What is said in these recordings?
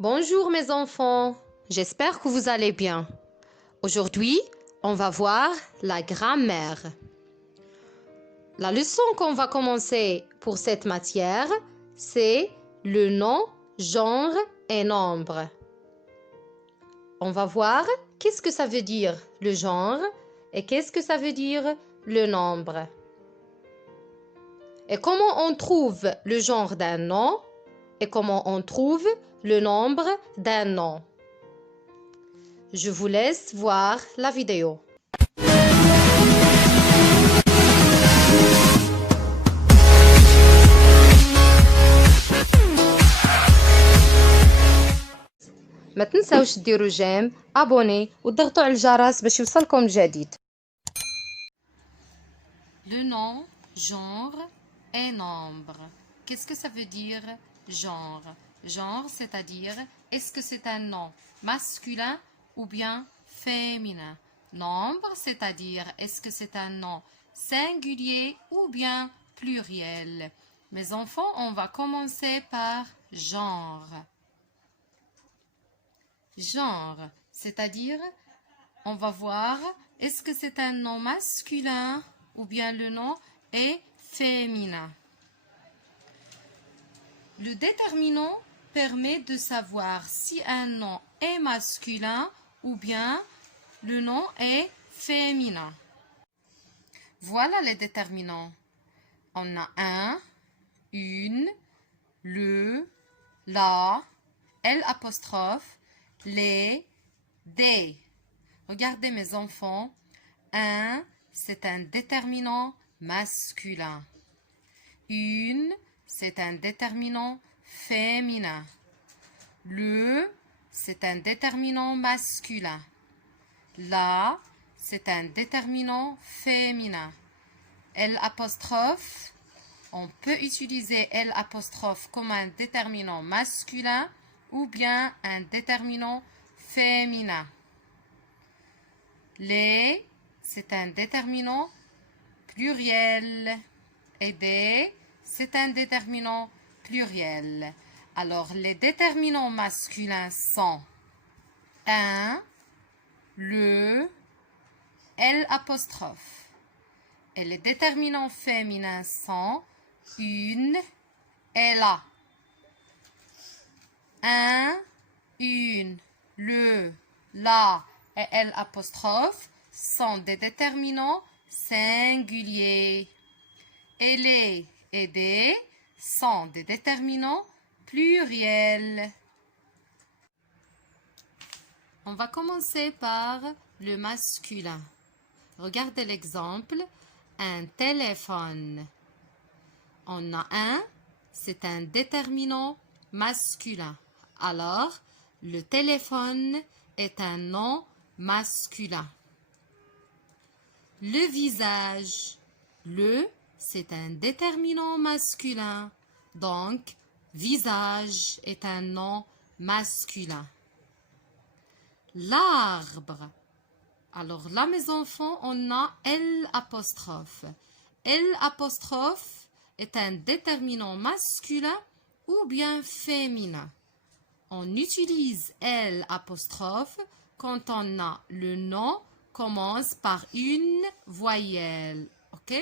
Bonjour mes enfants, j'espère que vous allez bien. Aujourd'hui, on va voir la grammaire. La leçon qu'on va commencer pour cette matière, c'est le nom, genre et nombre. On va voir qu'est-ce que ça veut dire le genre et qu'est-ce que ça veut dire le nombre. Et comment on trouve le genre d'un nom et comment on trouve le nombre d'un nom. Je vous laisse voir la vidéo. ما تنسوش ديروا جيم ابوني وتضغطوا على الجرس باش يوصلكم الجديد. Le nom, genre et nombre. Qu'est-ce que ça veut dire genre? Genre, c'est-à-dire est-ce que c'est un nom masculin ou bien féminin? Nombre, c'est-à-dire est-ce que c'est un nom singulier ou bien pluriel? Mes enfants, on va commencer par genre. Genre, c'est-à-dire on va voir est-ce que c'est un nom masculin ou bien le nom est féminin. Le déterminant permet de savoir si un nom est masculin ou bien le nom est féminin. Voilà les déterminants. On a un, une, le, la, l'apostrophe, les, des. Regardez mes enfants. Un, c'est un déterminant masculin. Une, c'est un déterminant féminin. Le, c'est un déterminant masculin. La, c'est un déterminant féminin. L'apostrophe, on peut utiliser l'apostrophe comme un déterminant masculin ou bien un déterminant féminin. Les, c'est un déterminant pluriel. Et des, c'est un déterminant pluriel. Alors, les déterminants masculins sont un, le, l'apostrophe. Et les déterminants féminins sont une et la. Un, une, le, la et l'apostrophe sont des déterminants singuliers. Et les et des sont des déterminants pluriels. On va commencer par le masculin. Regardez l'exemple. Un téléphone. On a un, c'est un déterminant masculin. Alors, le téléphone est un nom masculin. Le visage. Le, c'est un déterminant masculin. Donc, visage est un nom masculin. L'arbre. Alors là, mes enfants, on a l'apostrophe. L'apostrophe est un déterminant masculin ou bien féminin. On utilise l'apostrophe quand on a le nom commence par une voyelle. Ok?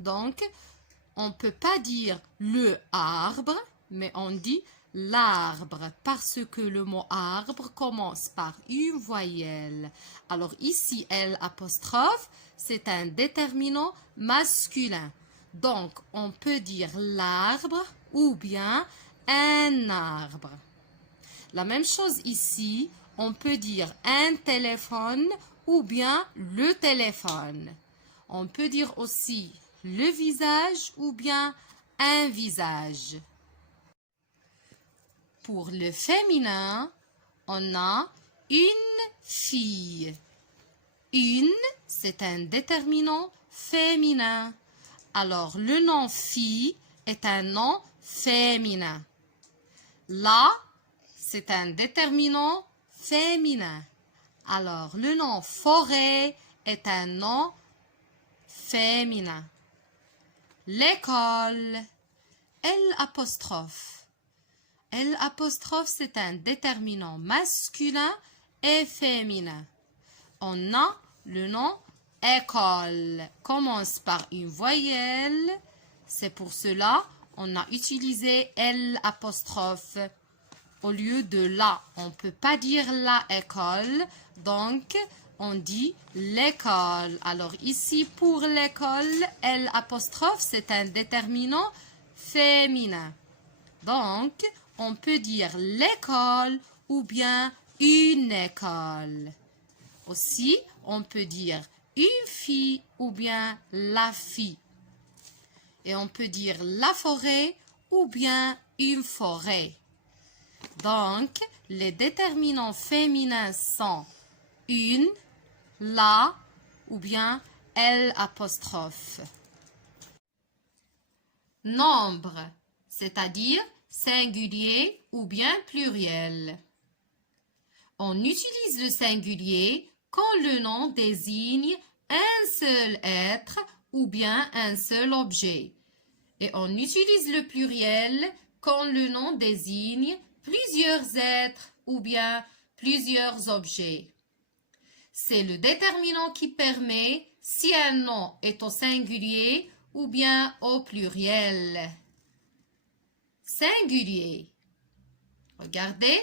Donc, on ne peut pas dire le arbre, mais on dit l'arbre parce que le mot arbre commence par une voyelle. Alors ici, l'apostrophe, c'est un déterminant masculin. Donc, on peut dire l'arbre ou bien un arbre. La même chose ici, on peut dire un téléphone ou bien le téléphone. On peut dire aussi le visage ou bien un visage. Pour le féminin, on a une fille. Une, c'est un déterminant féminin. Alors, le nom fille est un nom féminin. La, c'est un déterminant féminin. Alors, le nom forêt est un nom féminin. L'école, l'apostrophe. L apostrophe, c'est un déterminant masculin et féminin. On a le nom école. Commence par une voyelle. C'est pour cela on a utilisé L apostrophe. Au lieu de la, on ne peut pas dire la école. Donc, on dit l'école. Alors ici, pour l'école, L apostrophe, c'est un déterminant féminin. Donc, on peut dire l'école ou bien une école. Aussi, on peut dire une fille ou bien la fille. Et on peut dire la forêt ou bien une forêt. Donc, les déterminants féminins sont une, la ou bien L apostrophe. Nombre, c'est-à-dire singulier ou bien pluriel. On utilise le singulier quand le nom désigne un seul être ou bien un seul objet. Et on utilise le pluriel quand le nom désigne plusieurs êtres ou bien plusieurs objets. C'est le déterminant qui permet si un nom est au singulier ou bien au pluriel. Singulier. Regardez,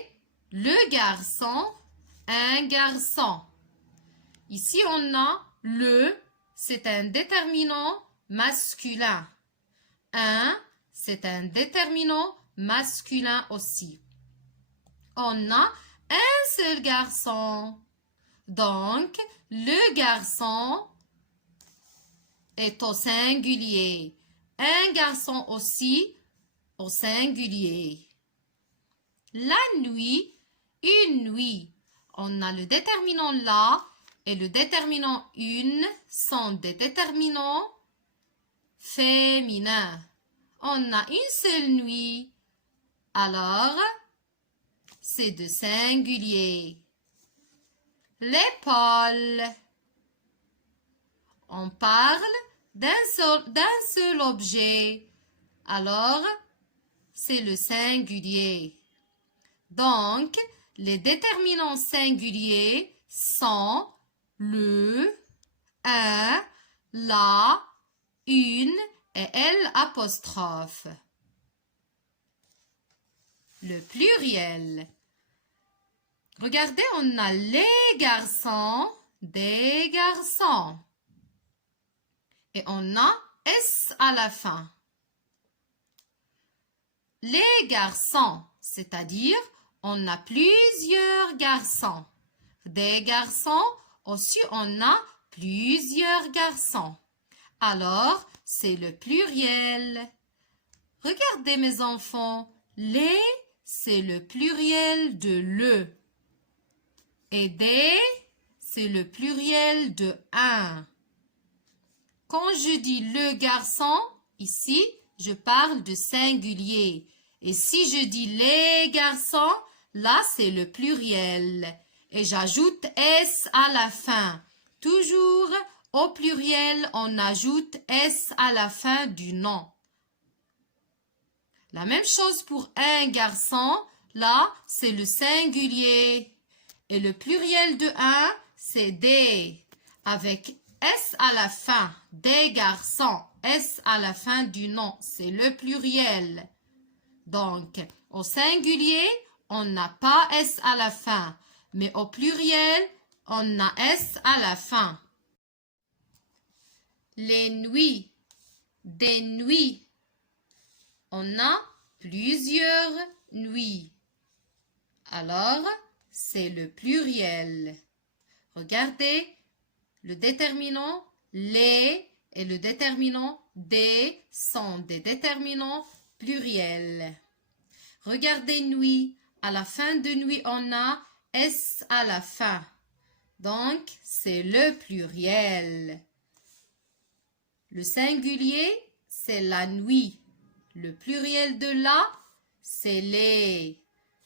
le garçon, un garçon. Ici, on a le, c'est un déterminant masculin. Un, c'est un déterminant masculin aussi. On a un seul garçon. Donc, le garçon est au singulier. Un garçon aussi au singulier. La nuit, une nuit. On a le déterminant la et le déterminant une sont des déterminants féminins. On a une seule nuit. Alors, c'est de singulier. L'épaule. On parle d'un seul objet. Alors, c'est le singulier. Donc, les déterminants singuliers sont le, un, la, une et L apostrophe. Le pluriel. Regardez, on a les garçons, des garçons. Et on a S à la fin. Les garçons, c'est-à-dire on a plusieurs garçons. Des garçons, aussi on a plusieurs garçons. Alors, c'est le pluriel. Regardez mes enfants, les, c'est le pluriel de le. Et des, c'est le pluriel de un. Quand je dis le garçon, ici, je parle de singulier. Et si je dis les garçons, là, c'est le pluriel. Et j'ajoute S à la fin. Toujours au pluriel, on ajoute S à la fin du nom. La même chose pour un garçon, là, c'est le singulier. Et le pluriel de un, c'est des, avec S à la fin, des garçons. S à la fin du nom, c'est le pluriel. Donc, au singulier, on n'a pas S à la fin, mais au pluriel, on a S à la fin. Les nuits, des nuits. On a plusieurs nuits. Alors, c'est le pluriel. Regardez, le déterminant les et le déterminant des sont des déterminants pluriels. Regardez nuit. À la fin de nuit, on a S à la fin. Donc, c'est le pluriel. Le singulier, c'est la nuit. Le pluriel de la, c'est les.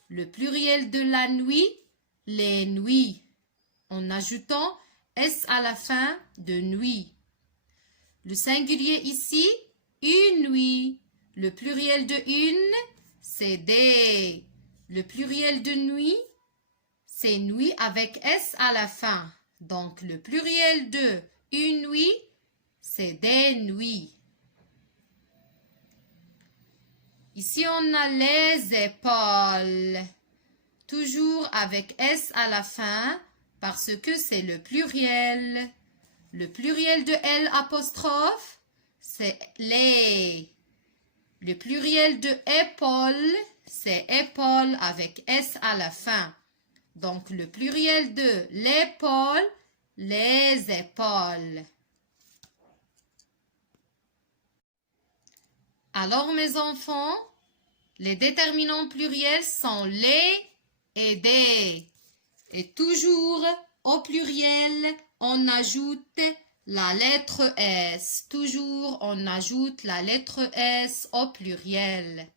Le pluriel de la nuit, les nuits. En ajoutant S à la fin de nuit. Le singulier ici, une nuit. Le pluriel de une, c'est des. Le pluriel de nuit, c'est nuit avec S à la fin. Donc, le pluriel de une nuit, c'est des nuits. Ici, on a les épaules. Toujours avec S à la fin, parce que c'est le pluriel. Le pluriel de L apostrophe, c'est les. Le pluriel de épaule, c'est épaule avec S à la fin. Donc, le pluriel de l'épaule, les épaules. Alors, mes enfants, les déterminants pluriels sont les et des. Et toujours, au pluriel, on ajoute la lettre S. Toujours, on ajoute la lettre S au pluriel.